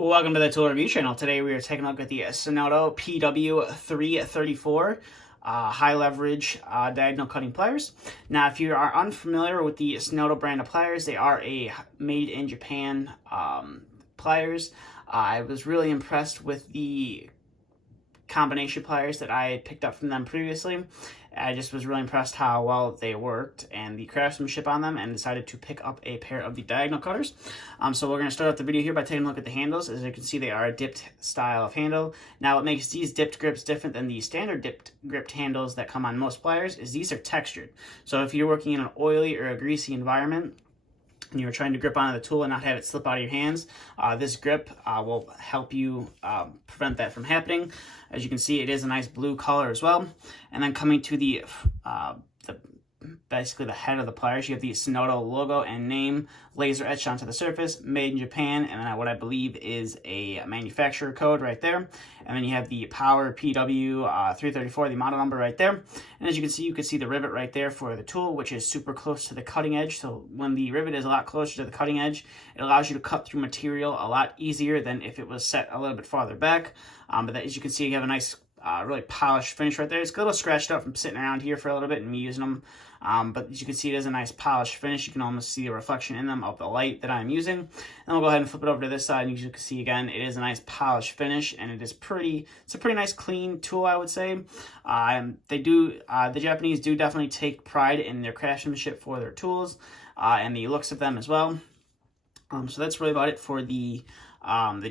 Welcome to the Tool Review channel. Today we are taking a look at the TSUNODA PW-334 high leverage diagonal cutting pliers. Now, if you are unfamiliar with the TSUNODA brand of pliers, they are a made in Japan pliers. I was really impressed with the combination pliers that I had picked up from them previously. I just was really impressed how well they worked and the craftsmanship on them, and decided to pick up a pair of the diagonal cutters. So we're going to start off the video here by taking a look at the handles. As you can see, they are a dipped style of handle. Now, what makes these dipped grips different than the standard dipped gripped handles that come on most pliers is these are textured. So if you're working in an oily or a greasy environment, and you're trying to grip onto the tool and not have it slip out of your hands, this grip will help you prevent that from happening. As you can see, it is a nice blue color as well. And then coming to the basically the head of the pliers, you have the TSUNODA logo and name laser etched onto the surface, made in Japan, and then what I believe is a manufacturer code right there. And then you have the Power PW-334, the model number right there. And as you can see the rivet right there for the tool, which is super close to the cutting edge. So when the rivet is a lot closer to the cutting edge, it allows you to cut through material a lot easier than if it was set a little bit farther back. But as you can see, you have a nice really polished finish right there. It's a little scratched up from sitting around here for a little bit and me using them. But as you can see, it is a nice polished finish. You can almost see the reflection in them of the light that I'm using. And we'll go ahead and flip it over to this side, and you can see again, it is a nice polished finish, and it's a pretty nice clean tool, I would say. The Japanese do definitely take pride in their craftsmanship for their tools, and the looks of them as well. So that's really about it for the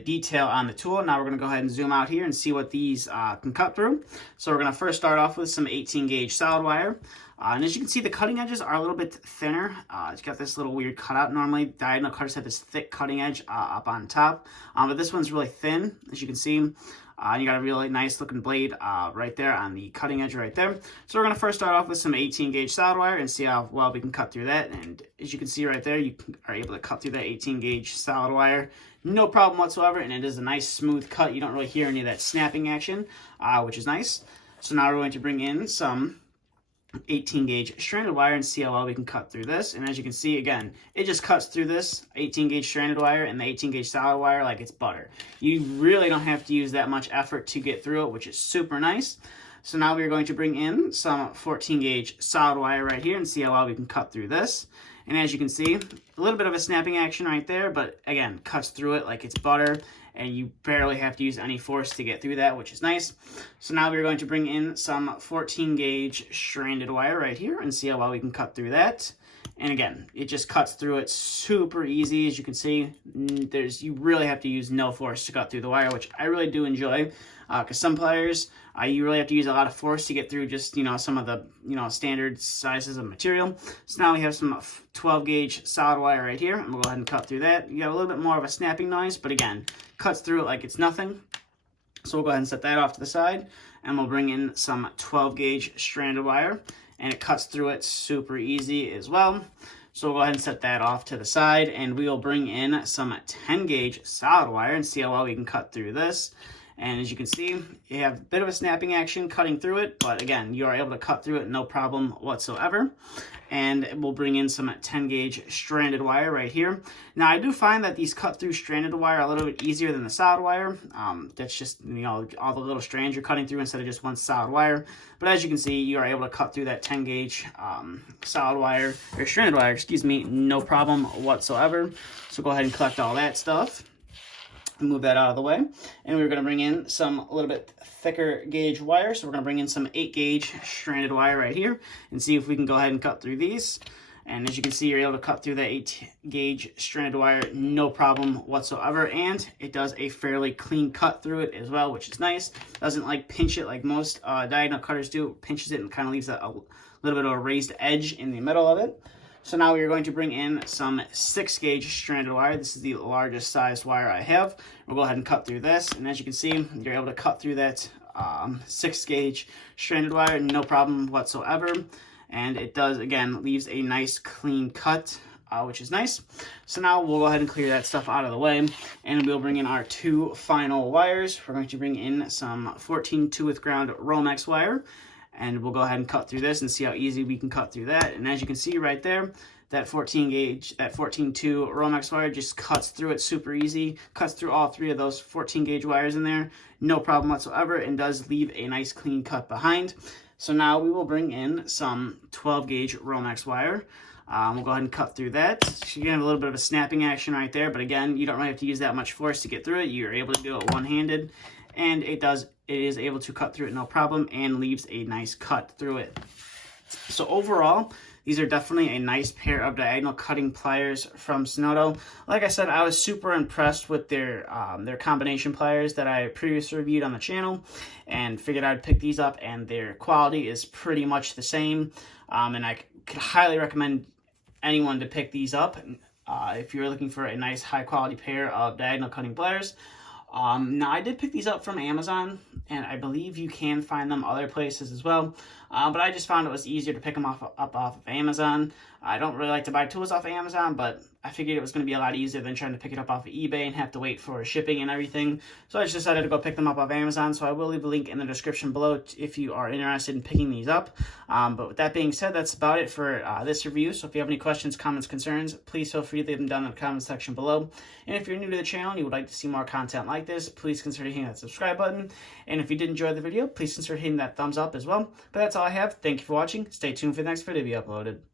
detail on the tool. Now we're going to go ahead and zoom out here and see what these can cut through. So we're going to first start off with some 18 gauge solid wire. And as you can see, the cutting edges are a little bit thinner. It's got this little weird cutout. Normally, diagonal cutters have this thick cutting edge up on top. But this one's really thin, as you can see. You got a really nice looking blade right there on the cutting edge right there. So we're going to first start off with some 18 gauge solid wire and see how well we can cut through that. And as you can see right there, you are able to cut through that 18 gauge solid wire. No problem whatsoever, and it is a nice smooth cut. You don't really hear any of that snapping action, which is nice. So now we're going to bring in some 18 gauge stranded wire and see how well we can cut through this. And as you can see, again, it just cuts through this 18 gauge stranded wire and the 18 gauge solid wire like it's butter. You really don't have to use that much effort to get through it, which is super nice. So now we're going to bring in some 14 gauge solid wire right here and see how well we can cut through this. And as you can see, a little bit of a snapping action right there, but again, cuts through it like it's butter, and you barely have to use any force to get through that, which is nice. So now we're going to bring in some 14 gauge stranded wire right here and see how well we can cut through that. And again, it just cuts through it super easy. As you can see, you really have to use no force to cut through the wire, which I really do enjoy. Because some pliers, you really have to use a lot of force to get through just, some of the, standard sizes of material. So now we have some 12 gauge solid wire right here, and we'll go ahead and cut through that. You got a little bit more of a snapping noise, but again, cuts through it like it's nothing. So we'll go ahead and set that off to the side, and we'll bring in some 12 gauge stranded wire, and it cuts through it super easy as well. So we'll go ahead and set that off to the side, and we will bring in some 10 gauge solid wire and see how well we can cut through this. And as you can see, you have a bit of a snapping action cutting through it, but again, you are able to cut through it no problem whatsoever. And we'll bring in some 10 gauge stranded wire right here. Now, I do find that these cut through stranded wire are a little bit easier than the solid wire. That's just, all the little strands you're cutting through instead of just one solid wire. But as you can see, you are able to cut through that 10 gauge solid wire, or stranded wire, excuse me, no problem whatsoever. So go ahead and collect all that stuff. Move that out of the way, and we're going to bring in some a little bit thicker gauge wire. So we're going to bring in some 8 gauge stranded wire right here and see if we can go ahead and cut through these. And as you can see, you're able to cut through that 8 gauge stranded wire no problem whatsoever, and it does a fairly clean cut through it as well, which is nice. Doesn't like pinch it like most diagonal cutters do. It pinches it and kind of leaves a little bit of a raised edge in the middle of it. So now we are going to bring in some 6 gauge stranded wire. This is the largest sized wire I have. We'll go ahead and cut through this. And as you can see, you're able to cut through that 6 gauge stranded wire, no problem whatsoever. And it does, again, leaves a nice clean cut, which is nice. So now we'll go ahead and clear that stuff out of the way. And we'll bring in our 2 final wires. We're going to bring in some 14 2/8 ground Romex wire. And we'll go ahead and cut through this and see how easy we can cut through that. And as you can see right there, that 14 gauge, that 14-2 Romex wire just cuts through it super easy, cuts through all 3 of those 14 gauge wires in there, no problem whatsoever, and does leave a nice clean cut behind. So now we will bring in some 12 gauge Romex wire. We'll go ahead and cut through that. So you're gonna have a little bit of a snapping action right there, but again, you don't really have to use that much force to get through it. You're able to do it one-handed, and it is able to cut through it no problem and leaves a nice cut through it. So overall, these are definitely a nice pair of diagonal cutting pliers from TSUNODA. Like I said, I was super impressed with their combination pliers that I previously reviewed on the channel, and figured I'd pick these up, and their quality is pretty much the same. And I could highly recommend anyone to pick these up if you're looking for a nice high quality pair of diagonal cutting pliers. Now I did pick these up from Amazon, and I believe you can find them other places as well, but I just found it was easier to pick them up off of Amazon. I don't really like to buy tools off of Amazon, but I figured it was going to be a lot easier than trying to pick it up off of eBay and have to wait for shipping and everything. So I just decided to go pick them up off Amazon. So I will leave a link in the description below if you are interested in picking these up. But with that being said, that's about it for this review. So if you have any questions, comments, concerns, please feel free to leave them down in the comments section below. And if you're new to the channel and you would like to see more content like this, please consider hitting that subscribe button. And if you did enjoy the video, please consider hitting that thumbs up as well. But that's all I have. Thank you for watching. Stay tuned for the next video to be uploaded.